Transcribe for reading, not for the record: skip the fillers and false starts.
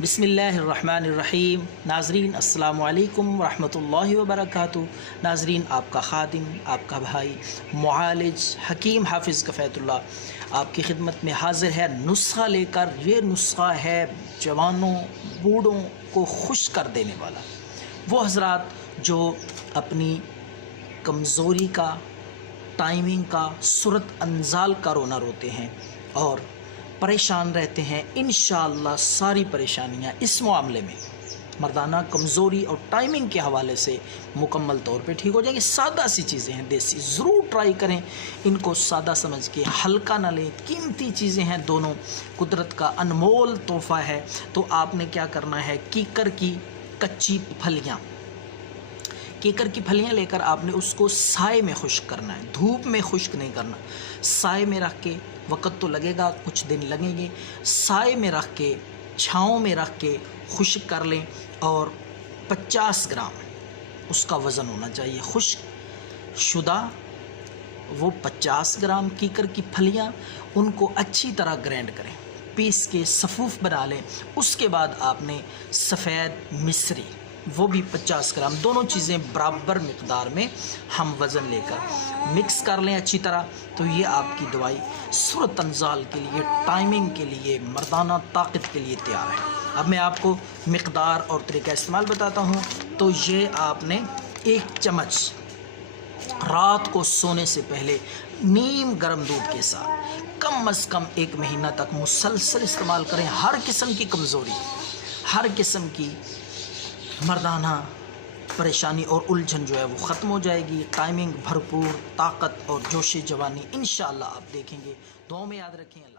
बिस्मिल्लाहिर्रहमानिर्रहीम। नाज़रीन अस्सलामु अलैकुम वरहमतुल्लाहि वबरकातुहू। नाज़रीन, आपका ख़ादिम, आपका भाई मुआलिज हकीम हाफिज़ कफ़ैतुल्लाह आपकी खिदमत में हाज़िर है नुस्ख़ा लेकर। ये नुस्ख़ा है जवानों बूढ़ों को खुश कर देने वाला। वो हज़रात जो अपनी कमज़ोरी का, टाइमिंग का, सूरत अंजाल का रोना रोते हैं और परेशान रहते हैं, इंशाअल्लाह सारी परेशानियां इस मामले में मर्दाना कमज़ोरी और टाइमिंग के हवाले से मुकम्मल तौर पे ठीक हो जाएगी। सादा सी चीज़ें हैं, देसी, ज़रूर ट्राई करें इनको, सादा समझ के, हल्का ना लें। कीमती चीज़ें हैं दोनों, कुदरत का अनमोल तोहफ़ा है। तो आपने क्या करना है, कीकर की कच्ची फलियाँ, केकर की फलियाँ लेकर आपने उसको साए में खुश्क करना है, धूप में खुश्क नहीं करना। साए में रख के, वक़्त तो लगेगा, कुछ दिन लगेंगे, साए में रख के, छाँव में रख के खुश्क कर लें। और 50 ग्राम उसका वज़न होना चाहिए खुश्क शुदा। वो 50 ग्राम कीकर की फलियाँ, उनको अच्छी तरह ग्राइंड करें, पीस के सफ़ूफ़ बना लें। उसके बाद आपने सफ़ेद मिश्री, वो भी 50 ग्राम, दोनों चीज़ें बराबर मिक़दार में हम वज़न लेकर मिक्स कर लें अच्छी तरह। तो ये आपकी दवाई सूरत अंजाल के लिए, टाइमिंग के लिए, मर्दाना ताकत के लिए तैयार है। अब मैं आपको मिक़दार और तरीका इस्तेमाल बताता हूँ। तो ये आपने 1 चम्मच रात को सोने से पहले नीम गर्म दूध के साथ कम अज़ कम 1 महीना तक मुसलसल इस्तेमाल करें। हर किस्म की कमज़ोरी, हर किस्म की मर्दाना परेशानी और उलझन जो है वो ख़त्म हो जाएगी। टाइमिंग भरपूर, ताकत और जोश जवानी इंशाअल्लाह आप देखेंगे। दुआ में याद रखें।